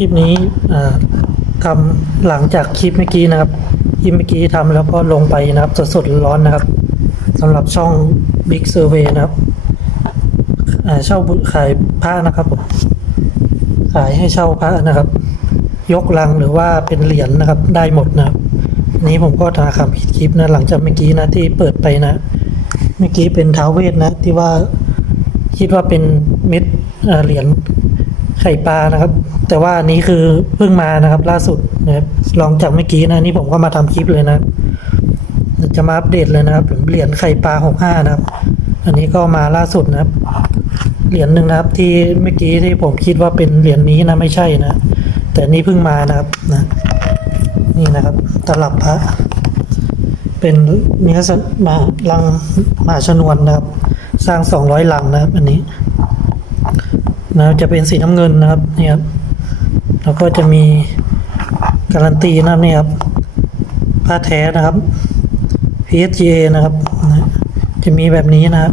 ลิปนี้อ่าทำหลังจากคลิปเมื่อกี้นะครับคลิปเมื่อกี้ทำแล้วก็ลงไปนะครับสดๆร้อนนะครับสำหรับช่อง Big Survey นะครับเช่าขายพระนะครับ ขายให้เช่าพระนะครับ ยกลังหรือว่าเป็นเหรียญนะครับได้หมดนะครับนี้ผมก็ทาคำผิดคลิปนะหลังจากเมื่อกี้นะที่เปิดไปนะ เมื่อกี้เป็นท้าวเวทนะ ที่ว่าคิดว่าเป็นเม็ดเหรียญ ไข่ปลานะครับ แต่ว่าอันนี้คือเพิ่งมานะครับ ล่าสุดนะครับลองจากเมื่อกี้นะนี่ผมก็มาทำคลิปเลยนะจะมาอัปเดตเลยนะครับเหรียญไข่ปลาหกห้านะครับ อันนี้ก็มาล่าสุดนะครับ เหรียญหนึ่งนะครับ ที่เมื่อกี้ที่ผมคิดว่าเป็นเหรียญนี้นะไม่ใช่นะ แต่นี่เพิ่งมานะครับนะนี่นะครับ ตลับพระเป็นเนื้อสัตว์มาลังมาชนวนนะครับ สร้างสองร้อยลังนะครับ อันนี้ นะครับจะเป็นสีน้ำเงินนะครับนี่ครับแล้วก็จะมีการันตีนะครับนี่ครับผ้าแท้นะครับ PSGA นะครับนะจะมีแบบนี้นะครับ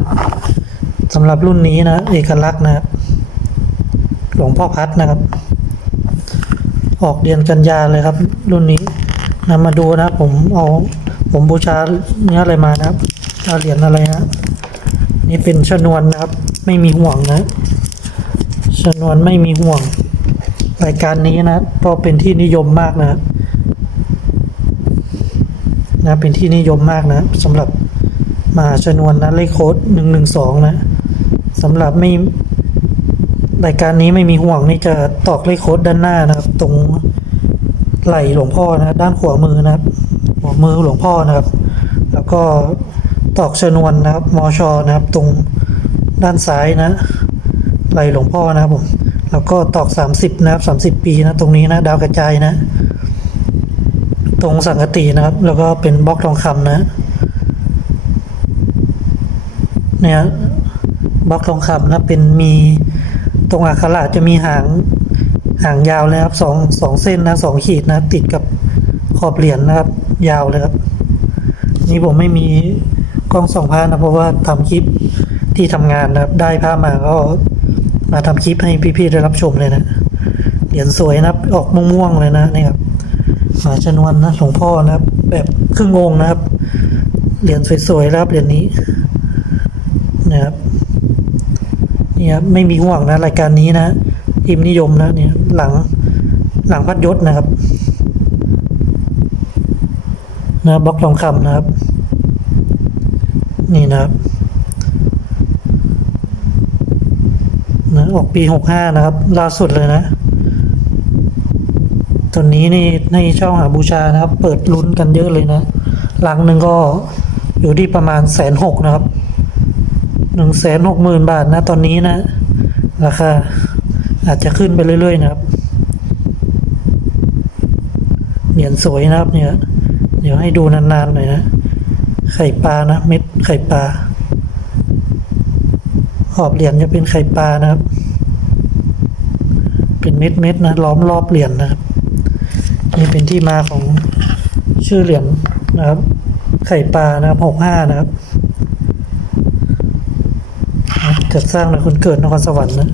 สำหรับรุ่นนี้นะเอกลักษณ์นะครับหลวงพ่อพัดนะครับ ออกเดือนกันยาเลยครับ รุ่นนี้นำมาดูนะผมเอาผมบูชาเนื้ออะไรมานะครับเอาเหรียญอะไรนะนี่เป็นชนวนนะครับ ไม่มีห่วงนะ ชนวนไม่มีห่วง รายการนี้นะเพราะเป็นที่นิยมมากนะนะเป็นที่นิยมมากนะสำหรับมหาชนวนนะเลขโค้ดหนึ่งหนึ่งสองนะสำหรับไม่รายการนี้ไม่มีห่วงนี่จะตอกเลขโค้ดด้านหน้านะครับ ตรงไหล่หลวงพ่อนะด้านขวามือนะครับหัวมือหลวงพ่อนะครับ แล้วก็ตอกชนวนนะครับมอชอนะครับ ตรงด้านซ้ายนะ ไหลหลวงพ่อนะครับผม แล้วก็ตอกสามสิบนะครับสามสิบปีนะตรงนี้นะดาวกระจายนะ ตรงสังกตินะครับ แล้วก็เป็นบล็อกทองคำนะ เนี่ยบล็อกทองคำนะเป็นมีตรงอักขระจะมีหางหางยาวเลยครับสองสองเส้นนะสองขีดนะ ติดกับขอบเหรียญนะครับ ยาวเลยครับ นี่ผมไม่มีกล้องสองผ้านะเพราะว่าทำคลิปที่ทำงานนะครับ ได้ผ้ามาก็ มาทำคลิปให้พี่ๆได้รับชมเลยนะเหรียญสวยนะออกม่วงๆเลยนะนี่ครับหมาชนวนนะหลวงพ่อนะครับ แบบครึ่งองนะครับเหรียญสวยๆนะครับเหรียญนี้นะครับเนี่ยครับไม่มีห่วงนะรายการนี้นะพิมนิยมนะเนี่ยหลังหลังพัดยศนะครับนะบล็อกทองคำนะครับ นี่นะครับนะ ออกปีหกห้านะครับ ล่าสุดเลยนะ ตัวนี้นี่ในช่องหาบูชานะครับ เปิดลุ้นกันเยอะเลยนะหลังหนึ่งก็อยู่ที่ประมาณแสนหกนะครับหนึ่งแสนหกหมื่นบาทนะ ตอนนี้นะ ราคาอาจจะขึ้นไปเรื่อยๆนะครับเหรียญสวยนะครับเนี่ยเดี๋ยวให้ดูนานๆหน่อยนะ ไข่ปลานะ เม็ดไข่ปลาขอบเหรียญจะเป็นไข่ปลานะครับ เป็นเม็ดเม็ดๆนะล้อมรอบเหรียญนะครับนี่เป็นที่มาของชื่อเหรียญนะครับ ไข่ปลานะครับหกห้านะครับจัดสร้างโดยคนเกิดนครสวรรค์นะ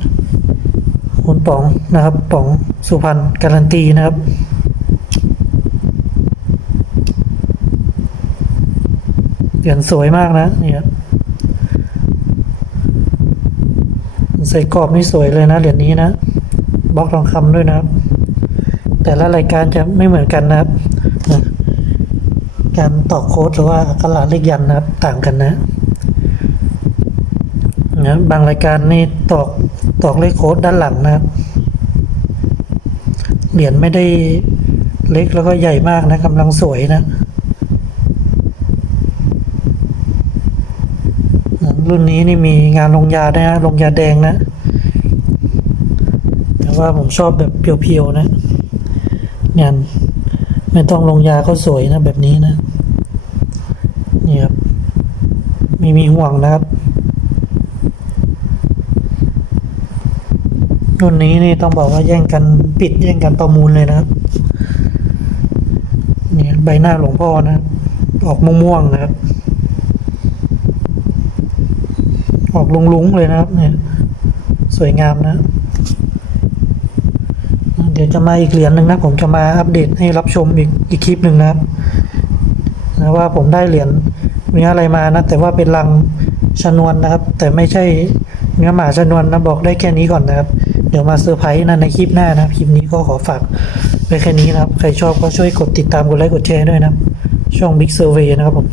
คุณป๋องนะครับป๋องสุพรรณการันตีนะครับเหรียญสวยมากนะเนี่ยครับใส่กรอบนี่สวยเลยนะเหรียญนี้นะ บล็อกทองคำด้วยนะครับ แต่ละรายการจะไม่เหมือนกันนะครับ การตอกโค้ดหรือว่าอักขระเลขยันนะครับ ต่างกันนะนะบางรายการนี่ตอกตอกเลขโค้ดด้านหลังนะครับ เหรียญไม่ได้เล็กแล้วก็ใหญ่มากนะกำลังสวยนะ รุ่นนี้นี่มีงานลงยาด้วยนะลงยาแดงนะ ว่าผมชอบแบบเพียวๆนะ งานไม่ต้องลงยาก็สวยนะแบบนี้นะ นี่ครับ มีมีห่วงนะครับรุ่นนี้นี่ต้องบอกว่าแย่งกันปิดแย่งกันประมูลเลยนะครับเนี่ยใบหน้าหลวงพ่อนะออกม่วงๆนะครับ ออกลุงๆเลยนะครับเนี่ยสวยงามนะ เดี๋ยวจะมาอีกเหรียญหนึ่งนะ ผมจะมาอัปเดตให้รับชมอีกอีกคลิปหนึ่งนะครับนะว่าผมได้เหรียญเนื้ออะไรมานะ แต่ว่าเป็นลังชนวนนะครับ แต่ไม่ใช่เนื้อหมาชนวนนะบอกได้แค่นี้ก่อนนะครับ เดี๋ยวมาเซอร์ไพรส์นะในคลิปหน้านะคลิปนี้ก็ขอฝากไว้แค่นี้นะครับ ใครชอบก็ช่วยกดติดตามกดไลค์กดแชร์ด้วยนะครับช่อง Big Survey นะครับผม